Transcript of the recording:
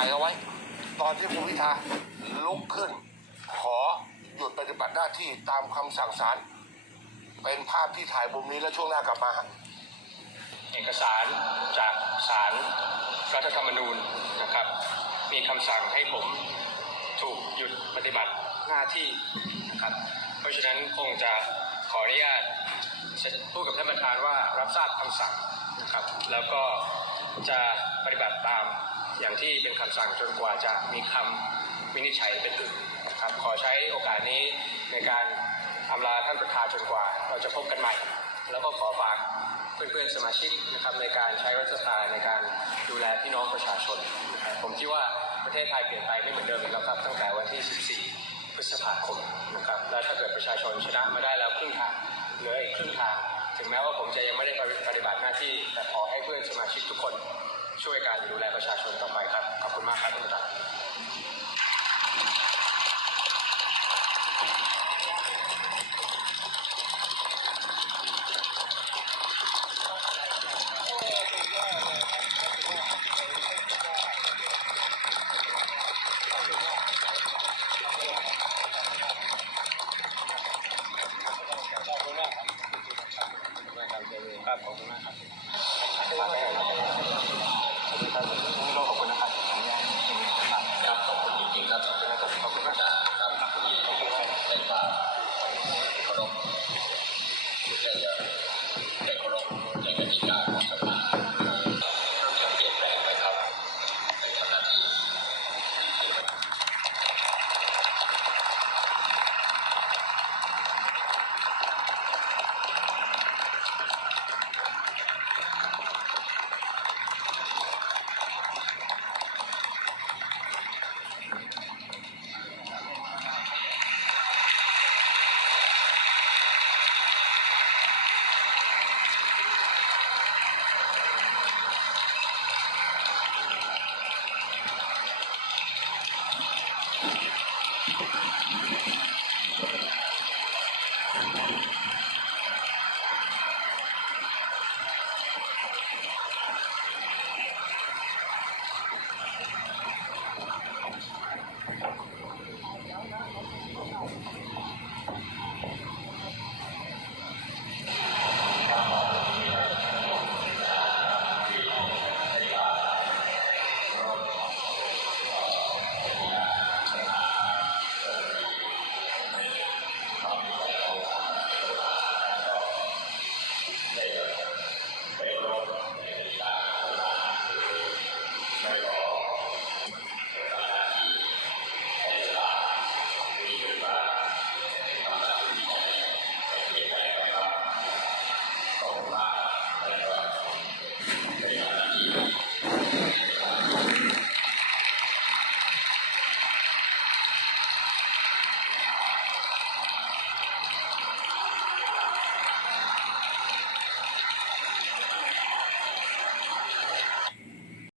ถ่ายเอาไว้ ตอนที่คุณพิธาลุกขึ้น ขอหยุดปฏิบัติหน้าที่ตามคำสั่งศาลเป็นภาพที่ถ่ายมุมนี้แล้วช่วงหน้ากลับมา เอกสารจากศาลรัฐธรรมนูญนะครับ มีคำสั่งให้ผมถูกหยุดปฏิบัติหน้าที่นะครับ เพราะฉะนั้นคงจะขออนุญาตพูดกับท่านประธานว่ารับทราบคำสั่งนะครับ แล้วก็จะปฏิบัติตาม อย่างที่เป็นคำสั่งจนกว่าจะมีคำวินิจฉัยเป็นอื่นนะครับขอใช้โอกาสนี้ในการอำลาท่านประธานจนกว่า เราจะพบกันใหม่ แล้วก็ขอฝากเพื่อนๆสมาชิกนะครับในการใช้รัฐสภาในการดูแลพี่น้องประชาชน ผมคิดว่าประเทศไทยเปลี่ยนไปไม่เหมือนเดิมแล้วครับตั้งแต่วันที่ 14 พฤษภาคมนะครับและถ้าเกิดประชาชนชนะมาได้แล้วครึ่งทางเหลืออีกครึ่งทาง ถึงแม้ว่าผมจะยังไม่ได้ปฏิบัติหน้าที่ แต่ขอให้เพื่อนสมาชิกทุกคน ช่วยการดูแลประชาชนต่อไปครับ ขอบคุณมากครับทุกท่านขอบครับขอบคุณมากครับ Sabi ko, kung ilaw ako ng.